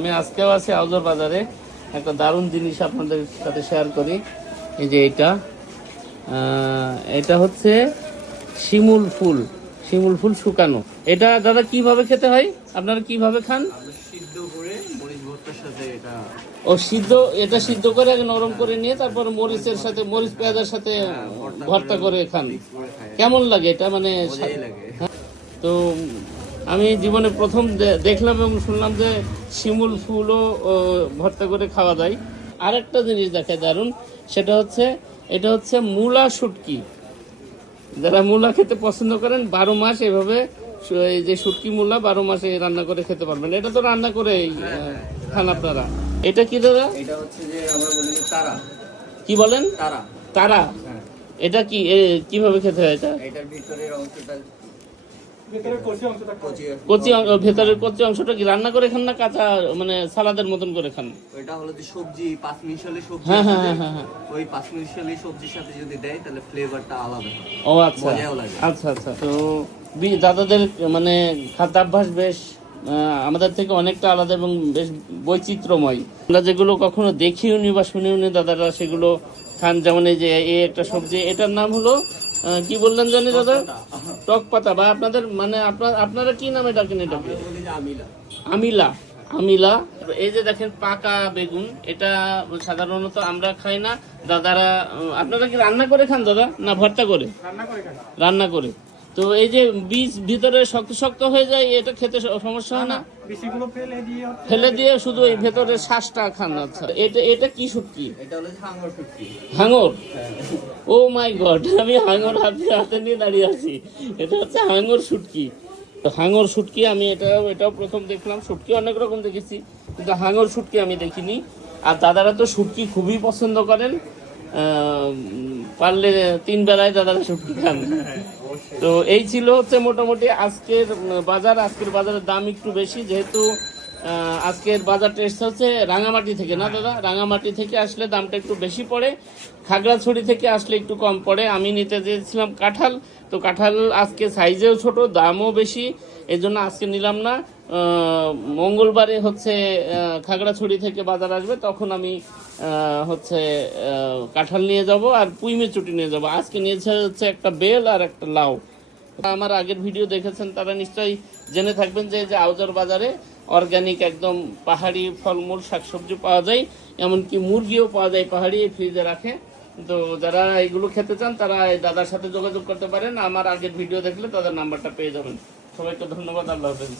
আমি আজকেও আছি আউজার বাজারে। একটা দারুণ জিনিস আপনাদের সাথে শেয়ার করি। এই যে এটা হচ্ছে শিমুল ফুল। শিমুল ফুল শুকানো। এটা দাদা কিভাবে খেতে হয়, আপনারা কিভাবে খান? সিদ্ধ করে মরিচ ভর্তার সাথে এটা সিদ্ধ করে আগে নরম করে নিয়ে তারপর মরিচের সাথে, মরিচ পেঁয়াজের সাথে ভর্তা করে খান। কেমন লাগে এটা? মানে তো আমি জীবনে প্রথম দেখলাম এবং শুনলাম যে শিমুল ফুলও ভর্তা করে খাওয়া যায়। আরেকটা জিনিস দেখে দারুণ, সেটা হচ্ছে এটা হচ্ছে মূলা শুটকি। যারা মূলা খেতে পছন্দ করেন 12 মাস এভাবে এই যে শুটকি মূলা 12 মাসে রান্না করে খেতে পারবেন। এটা তো রান্না করে খান আপনারা। এটা কি দাদা? এটা হচ্ছে যে আমরা বলি তারা। কি বলেন? তারা। তারা। এটা কি কিভাবে খেতে হয়? এটার ভিতরের অংশটা, ভেতরের কচি অংশটা কি রান্না করে খান না কাঁচা, মানে সালাদের মতন করে খান? ওইটা হলো যে সবজি, পাঁচমিশালি সবজি। হ্যাঁ। ওই পাঁচমিশালি সবজির সাথে যদি দেয় তাহলে ফ্লেভারটা আলাদা হয়। ও আচ্ছা আচ্ছা। তো দাদাদের মানে খাদ্যাভ্যাস বেশ আমাদের থেকে অনেকটা আলাদা এবং বেশ বৈচিত্র্যময়। আমরা যেগুলো কখনো দেখিও নি বা শুনিও নি, দাদারা সেগুলো খান। যেমন এই যে একটা সবজি, এটার নাম হলো কি বললেন জানি দাদা? টক পাতা, বা আপনাদের মানে আপনারা কি নামে ডাকেন এটাকে? আমিলা। এই যে দেখেন পাকা বেগুন, এটা সাধারণত আমরা খাই না, দাদারা। আপনারা কি রান্না করে খান দাদা, না ভর্তা করে? রান্না করে। তো এই যে বীজ ভিতরে শক্ত শক্ত হয়ে যায়, এটা খেতে সমস্যা হয় না? ফেলে দিয়ে শুধু এই ভেতরের শ্বাসটা খান। আচ্ছা, এটা কি শুটকি? এটা হলো হাঙ্গর শুটকি। হাঙ্গর? ও মাই গড, আমি হাঙ্গর হাতে নিয়ে দাঁড়িয়ে আছি। এটা হচ্ছে হাঙ্গর শুটকি। হাঙ্গর শুটকি আমি এটাও প্রথম দেখলাম। শুটকি অনেক রকম দেখেছি, কিন্তু হাঙ্গর শুটকি আমি দেখিনি। আর দাদারা তো শুটকি খুবই পছন্দ করেন, পারলে 3 বেলায় দাদারা শুটকি খান। তো এই ছিল হচ্ছে মোটামুটি আজকের বাজার। আজকের বাজারের দাম একটু বেশি, যেহেতু আজকের বাজারটা এসছে হচ্ছে রাঙামাটি থেকে, না দাদা? রাঙামাটি থেকে আসলে দামটা একটু বেশি পড়ে, খাগড়াছড়ি থেকে আসলে একটু কম পড়ে। আমি নিতে চেয়েছিলাম কাঁঠাল, তো কাঁঠাল আজকে সাইজেও ছোট, দামও বেশি, এই জন্য আজকে নিলাম না। মঙ্গলবারে হচ্ছে খাগড়াছড়ি থেকে বাজার আসবে, তখন আমি হচ্ছে কাঁঠাল নিয়ে যাব আর পুঁইমিচুটি নিয়ে যাব। আজকে নিয়েছে হচ্ছে একটা বেল আর একটা লাউ। আমার আগের ভিডিও দেখেছেন তারা নিশ্চয়ই জেনে থাকবেন যে আউজার বাজারে অর্গানিক একদম পাহাড়ি ফলমূল শাকসবজি পাওয়া যায়, এমনকি মুরগিও পাওয়া যায় পাহাড়ি, ফ্রিজে রাখে। তো যারা এগুলো খেতে চান তারা দাদার সাথে যোগাযোগ করতে পারেন। আমার আগের ভিডিও দেখলে তাদের নাম্বারটা পেয়ে যাবেন। সবাইকে ধন্যবাদ, আল্লাহ হাফেজ।